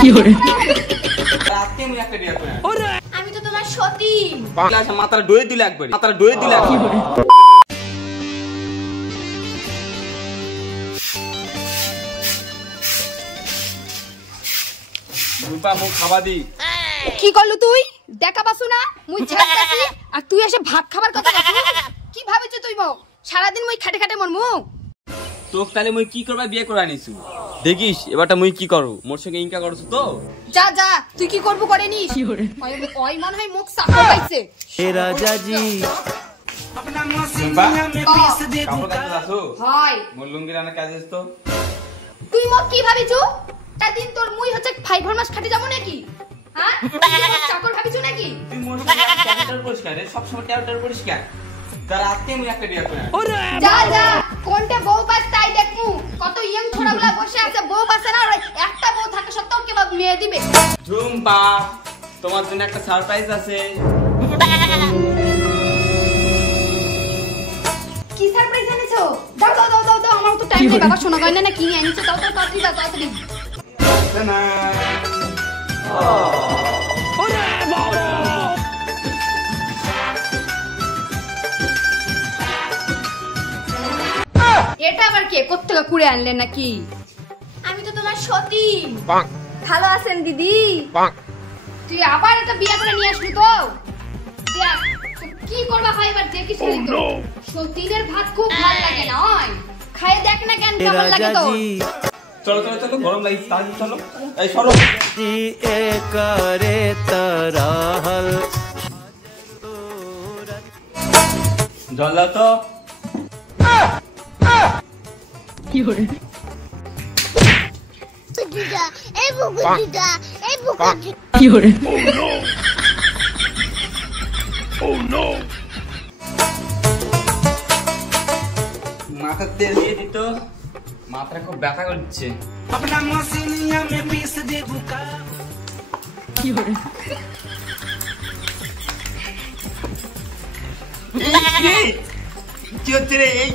কি করে আজকে আমি একটা বিয়ে করে আমি তো তোমার সতী আচ্ছা মাথাটা ডয়ে দিলে একবার মাথাটা ডয়ে দিলে কি করে রূপা মুখ খাওয়া দি কি করলু তুই দেখা পাসু না মুই ঝাড়তাছি আর তুই এসে ভাত খাবার কথা বলছিস কি ভাবিছ তুই বউ সারাদিন মুই খাটে খাটে মরমু তোক তাহলে মুই কি করবা বিয়ে করে আনিছু দেখিস এবারটা মুই কি করু মোর সঙ্গে ইনকা করছু তো যা যা তুই কি করবো করে নিস কি করে ওই মনে হয় মুখ সাফা পাইছে এ রাজা জি রূপা কাপড় কাচতে আসো হয় মোর লুঙ্গি রান্না কাজ তো তুই মোক কি ভাবিছু দিন তোর মুই হচ্ছে 5 মাস খাটে যাবো নাকি হ্যাঁ তুই মোক চাকর ভাবিছু নাকি তুই মোর ট্যাটার পরিষ্কার রে সব সময় ট্যাটার পরিষ্কার তার আজকে মুই একটা বিয়ে করে যা যা কোনটা বউ পাস তাই দেখমু কত ইয়ং ছোড়াগুলা বসে আছে বউ পাসে না আর একটা বউ থাকে সত্ত্বেও কেবা মেয়ে দিবে ঝুম্পা তোমার জন্য একটা সারপ্রাইজ আছে কি সারপ্রাইজ এনেছো দাও দাও দাও দাও দাও আমার তো টাইম নেই বাবা শোনা গয়না না কি এনেছো দাও দাও তাড়াতাড়ি দাও তাড়াতাড়ি না এটা আবার কে কোত্থেকে কুড়ে আনলেন নাকি আমি তো তোমার সতী ভালো আছেন দিদি তুই আবার একটা বিয়ে করে নিয়ে আসলি তো দেখ কি করবা হয় এবার দেখিস তো সতীনের ভাত খুব ভালো লাগে না ওই খাই দেখ না কেন কেমন লাগে তো চলো চলো চলো গরম লাগিস তাড়াতাড়ি চলো এই সরো জি এ করে তরাহল জল দাও তো কি করে কি করে মাথার তেল দিয়ে দিত মাথাটা খুব ব্যথা করছে কি করে কি হচ্ছে রে এই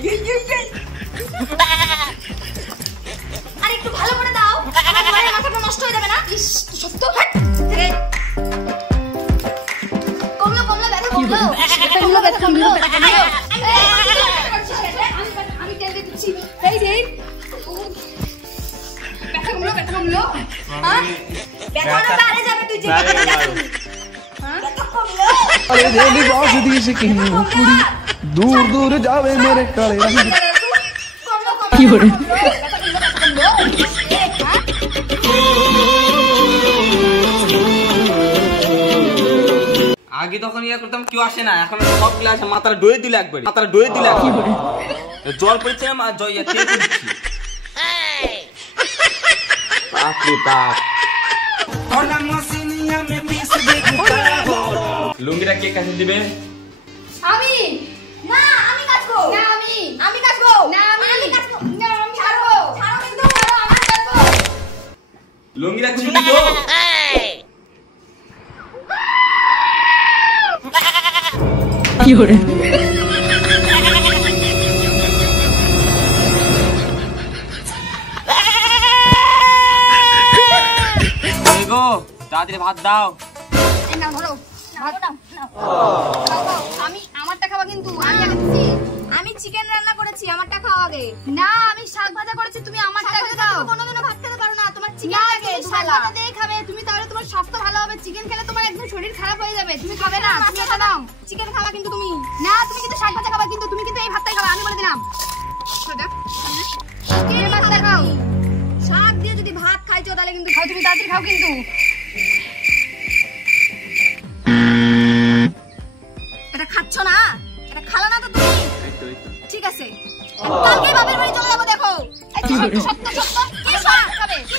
আর একটু ভালো করে দাও আমার ঘরের মাথাটা নষ্ট হয়ে যাবে না ইস সত্য হাট কমলো কমলো ব্যথা কমলো ব্যথা কমলো আমি তেল দিয়ে দিচ্ছি এই যে ব্যথা কমলো হ্যাঁ ব্যথা না বাড়ে যাবে তুই যে ব্যথা যাচ্ছিস হ্যাঁ ব্যথা কমলো अरे रेली बास दी से कहीं कुड़ी दूर दूर जावे मेरे काले रंग কি করে আগে তখন ইয়া করতাম কেউ আসে না এখন সব গ্লাস মাথাটা ডয়ে দিলে একবার মাথাটা ডয়ে দিলে কি করে জল পড়ছে না আর জয় তেল দিচ্ছি বাপরে বাপ লুঙ্গিটা কে কাছে দিবে আমি না আমি কাটবো না আমি কাটবো না আমি কাটবো না আমি ছাড়বো ছাড়ো কিন্তু ছাড়ো আমি কাটবো লুঙ্গিটা ছিঁড়বি তো কি করে গো তাড়াতাড়ি ভাত দাও এই নাও ধরো ভাত নাও আমি আমারটা খাওয়া কিন্তু আমি আগে দিছি আমি চিকেন রান্না করেছি আমারটা খাওয়া আগে না আমি শাক ভাজা করেছি তুমি আমারটা আগে দাও কোনোদিনও ভাত খেতে পারো না তোমার চিকেন লাগে শাক ভাজা দিয়ে খাবে তুমি তাহলে তোমার স্বাস্থ্য ভালো হবে চিকেন খেলে তোমার একদম শরীর খারাপ হয়ে যাবে তুমি খাবে না তুমি এটা নাও চিকেন খাবা কিন্তু তুমি না তুমি কিন্তু শাক ভাজা খাবা কিন্তু তুমি কিন্তু এই ভাতটাই খাবা আমি বলে দিলাম চিকেন ভাতটা খাও শাক দিয়ে যদি ভাত খাইছো তাহলে কিন্তু খাও তুমি তাড়াতাড়ি খাও কিন্তু এটা খাচ্ছ না এটা খালা না তো তুমি ঠিক আছে আমি কালকে বাপের বাড়ি চলে যাবো দেখো এই সত্য সত্য কি শাক খাবে কি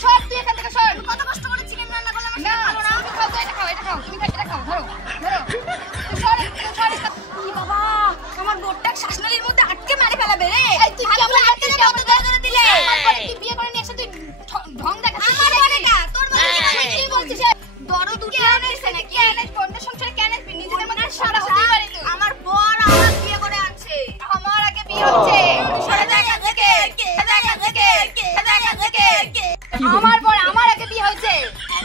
শাক তুই এখান থেকে সর কত কষ্ট করে চিকেন রান্না করলাম না ভালো না তুমি খাও তো এটা খাও তুমি এটা খাও ধরো তুই সর কি বাবা আমার গোটটা শ্বাসনালীর মধ্যে আটকে মারি ফেলাবে রে এই তুই কি আমরা আটকে কেমন ধরে দিলে তুই বিয়ে করে নিয়ে এসে তুই ঢং দেখাস আমার বলে না তোর বলে কি বলছিস দরদ উঠে আনিস নাকি আনিস কোনটা সংসারে কেন আসবি নিজেদের মধ্যে সারা হতেই পারি তুই আমার বর আমার বিয়ে করে আনছে আমার আগে বিয়ে হচ্ছে সরে যা এখান থেকে বিয়ে হয়েছে?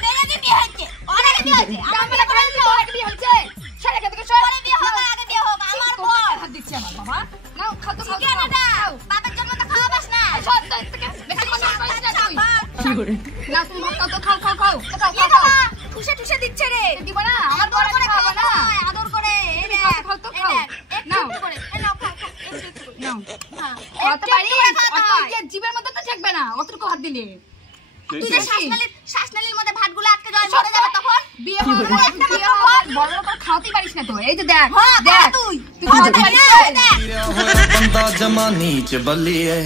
মেয়ের আগে বিয়ে হয়েছে, ওর আগে বিয়ে হয়েছে। আমার বেলা করে দিল, ওর আগে বিয়ে হয়েছে। সরে এখান থেকে সর। ওর বিয়ে হোক, আগে বিয়ে হোক, আমার বর হাত দিচ্ছে আমার বাবা। নাও খাও তো খাও। কেন না? বাবার জন্য তো খাওয়াবাস না। সর তো থেকে বেশি কথা কইছ না তুই। কি করে না তুমি ভাত খাও তো খাও খাও খাও। খাও খাও। ঠুসে ঠুসে দিচ্ছে রে। দিব না? আমার বর করে খাওয়া না। আদর করে। এই রে খাও তো খাও। একটু করে। এই নাও খাও খাও। একটু করে। নাও। হ্যাঁ। খাওয়াতে পারি। অত যে জীবের মধ্যে তো থাকবে না। অতটুকু হাত দিলে। তুই যে শ্বাসনালীর মধ্যে ভাতগুলো আটকে যায় মরে যাবে তখন বিয়ে হবে একটা বিয়ে হবে বড় করে খাওয়াতেই পারিস না তো এই যে দেখ দেখ তুই খাওয়াতে পারিস না बंदा जमा नीच बलिए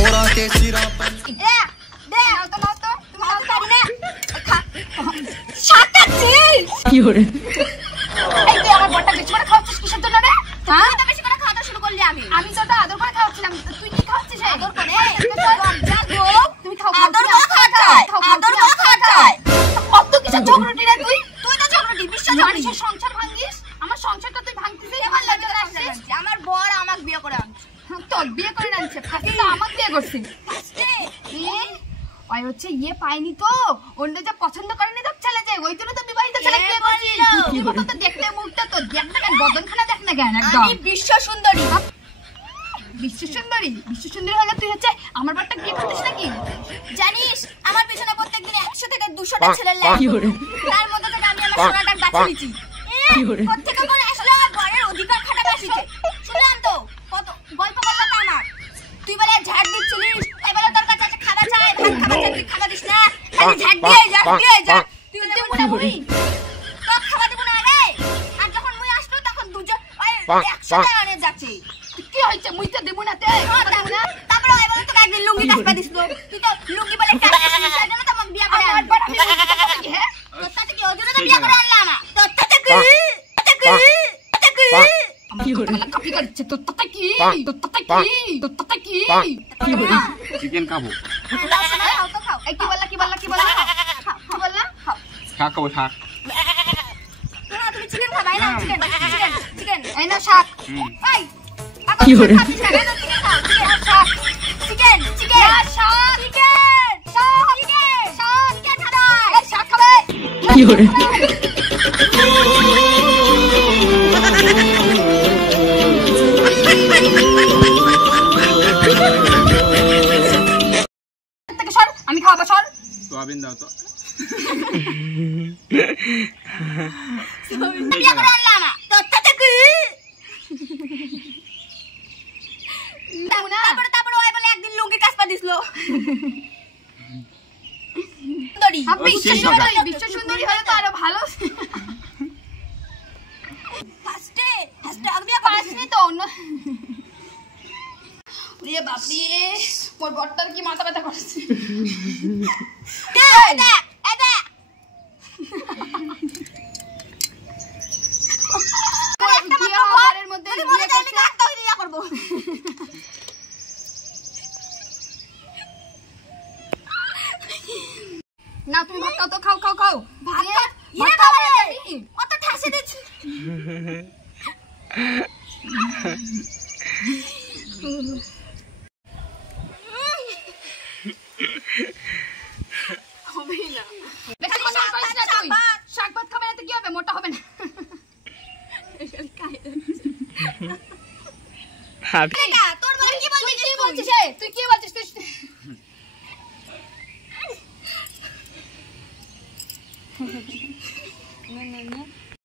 ओरा के सिरा पर দেখ নাও তো তুমি খাওয়াতে পারি না খা শাকাচ্ছি কি করে এই তুই আমার বড়টা বেশি করে খাওয়াচ্ছিস কিসের জন্য রে হ্যাঁ তুই তো বেশি করে খাওয়াতে শুরু করলি আমি তো আদর করে খাওয়াচ্ছিলাম তুই কি খাওয়াচ্ছিস আদর করে তুমি খাও আদর করে খাওয়াচ্ছিস কত কিছু ঝগড়াটি রে তুই তো ঝগড়াটি বিশ্বাস করিস সংসার ভাঙিস আমার সংসারটা তুই ভাঙতিস আমার লজ্জা আসছিস আমার বর আমাকে বিয়ে করে আনছে তোর বিয়ে করে আনছে ফাঁকি তো আমাকে বিয়ে করছে ওই হচ্ছে ইয়ে পাইনি তো অন্য যা পছন্দ করেনি তো ছেলে যে ওই জন্য তো বিবাহিত ছেলে বিয়ে করছিস তুই মতো তো দেখতে মুখটা তো দেখ না কেন বদনখানা দেখ না কেন একদম আমি বিশ্ব সুন্দরী হলে তুই হচ্ছে আমার বারটা বিয়ে করতিস নাকি জানিস আমার পিছনে প্রত্যেকদিন 100 থেকে 200টা ছেলে কি লাগে করে তার মধ্যে থেকে আমি আমার সোনাটাকে বাঁচিয়ে নিয়েছি কি করে প্রত্যেকটা করে আসলে ঘরের অধিকার খাটা বাঁচিয়েছে শুনলাম তো কত গল্প বললো তো আমার তুই বলে ঝাড় দিচ্ছিলিস এবারে তোর কাছে আছে খাবার চাই ভাত খাবার চাই তুই খাবার দিস না খালি ঝাড় দিয়ে যা তুই যদি মনে করি তো খাবার দিব না রে আর যখন মুই আসলো তখন দুজন 100 টাকা আনে যাচ্ছে কি হইছে মুইতে দেব না তে তারপরে এবারে তো একদিন লুঙ্গি কাটবা দিছিল তুই তো লুঙ্গি বলে কাটছিস সেজন্য তো আমাকে বিয়ে করে আনবার আমি হ্যাঁ তোর সাথে কি ওজন্য তো বিয়ে করে আনলাম তোর সাথে কি করে কপি করছে তোর সাথে কি কি করে চিকেন খাবো খাও তো খাও এই কি বললা কি বললা খাও খাবো শাক না তুমি চিকেন খাবা না চিকেন এই না শাক এই কি করে কি করে আমি খাওয়াবো সর সোয়াবিন দাও তো তারপরে ওই বলে একদিন লুঙ্গি কাসপা দিছিল বিশ্ব সুন্দরী হলে তো আরো ভালো মোর বটটার কি মাথা ব্যথা করছে না তুমি ভাত খাও তো খাও ভাত অত ঠাসে দিচ্ছি শাক ভাত খাবে না তো কি হবে মোটা হবে না তোর বলে কি বলছিস তুই কি বলছিস তুই